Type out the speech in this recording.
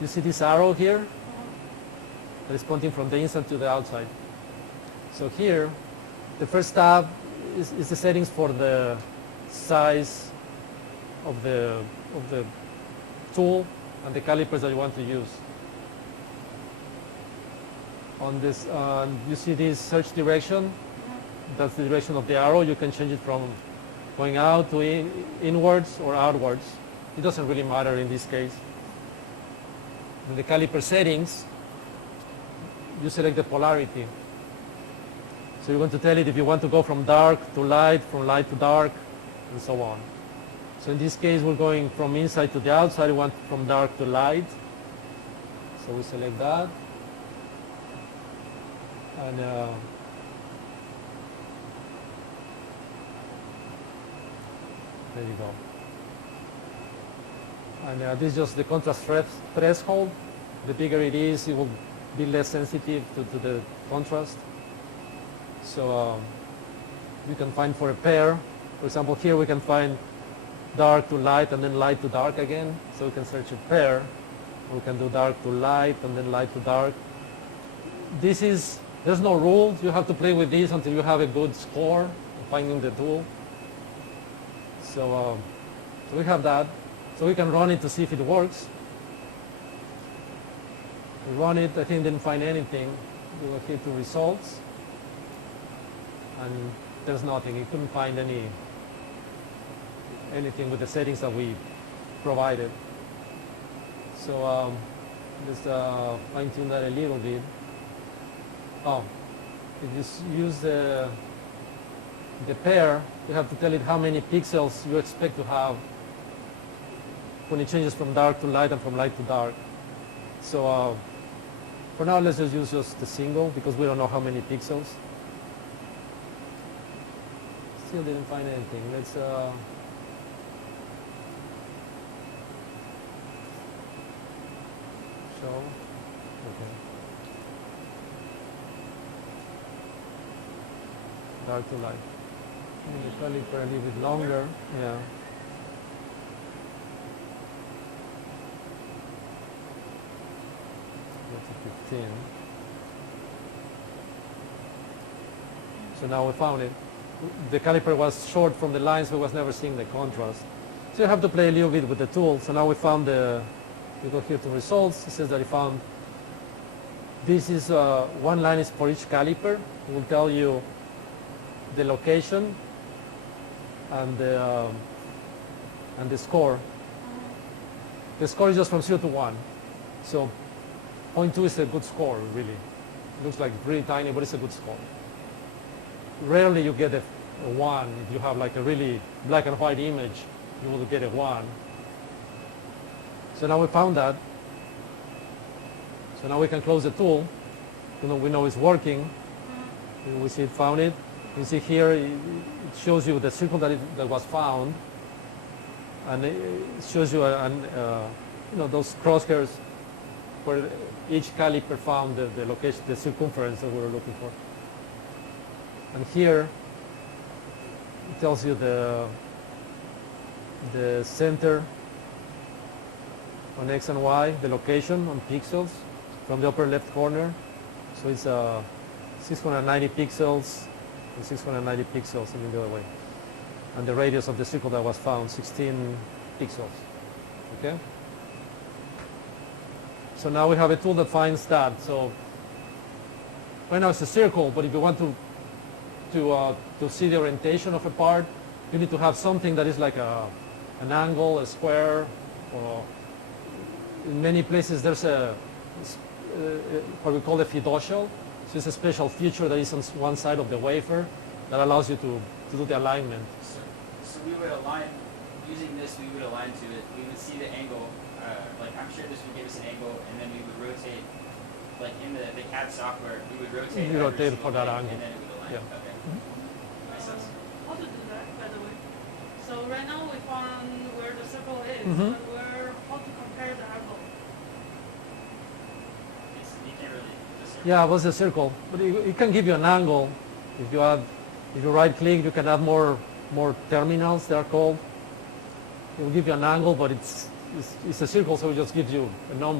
You see this arrow here that is pointing from the inside to the outside. So here, the first tab is the settings for the size of the tool and the calipers that you want to use. On this, you see this search direction. That's the direction of the arrow. You can change it from going out to inwards or outwards. It doesn't really matter in this case. In the caliper settings, you select the polarity. So you're going to tell it if you want to go from dark to light, from light to dark, and so on. So in this case, we're going from inside to the outside. We want from dark to light. So we select that. And there you go. And this is just the contrast threshold. The bigger it is, it will be less sensitive to the contrast. So you can find for a pair. For example, here we can find dark to light and then light to dark again. So we can search a pair. We can do dark to light and then light to dark. There's no rules. You have to play with this until you have a good score of finding the tool. So we have that. So we can run it to see if it works. We run it, I think didn't find anything. We go here to results. And there's nothing. It couldn't find anything with the settings that we provided. So let's fine tune that a little bit. Oh, if you use the pair, you have to tell it how many pixels you expect to have when it changes from dark to light and from light to dark. So for now, let's just use just the single because we don't know how many pixels. Still didn't find anything. Let's show. Okay. Dark to light. The caliper a little bit longer. Yeah. That's a 15. So now we found it. The caliper was short from the line, so it was never seeing the contrast. So you have to play a little bit with the tool. So now we found we go here to results. It says that it found, this is, one line is for each caliper. It will tell you the location and the score. The score is just from 0 to 1. So 0.2 is a good score, really. It looks like really tiny, but it's a good score. Rarely you get a 1. If you have like a really black and white image, you will get a 1. So now we found that. So now we can close the tool. We know it's working. We see it found it. You see here, it shows you the circle that was found. And it shows you, those crosshairs where each caliper found the location, the circumference that we were looking for. And here, it tells you the center on X and Y, the location on pixels from the upper left corner. So it's 690 pixels and 690 pixels in the other way. And the radius of the circle that was found, 16 pixels. Okay? So now we have a tool that finds that. So right now it's a circle, but if you want to see the orientation of a part, you need to have something that is like an angle, a square, or in many places there's what we call a fiducial. So it's a special feature that is on one side of the wafer that allows you to do the alignment. So we would align, using this we would align to it, we would see the angle, like I'm sure this would give us an angle, and then we would rotate, like in the CAD software, we would rotate. You rotate for that angle. And then it would align. Yeah. Okay. Makes sense. How to do that, by the way? So right now we found where the circle is, Mhm. but how to compare the angle? You can't really just. Yeah, it was a circle, but it can give you an angle. If you right click, you can add more terminals, they're called. It will give you an angle, but it's a circle, so it just gives you a number.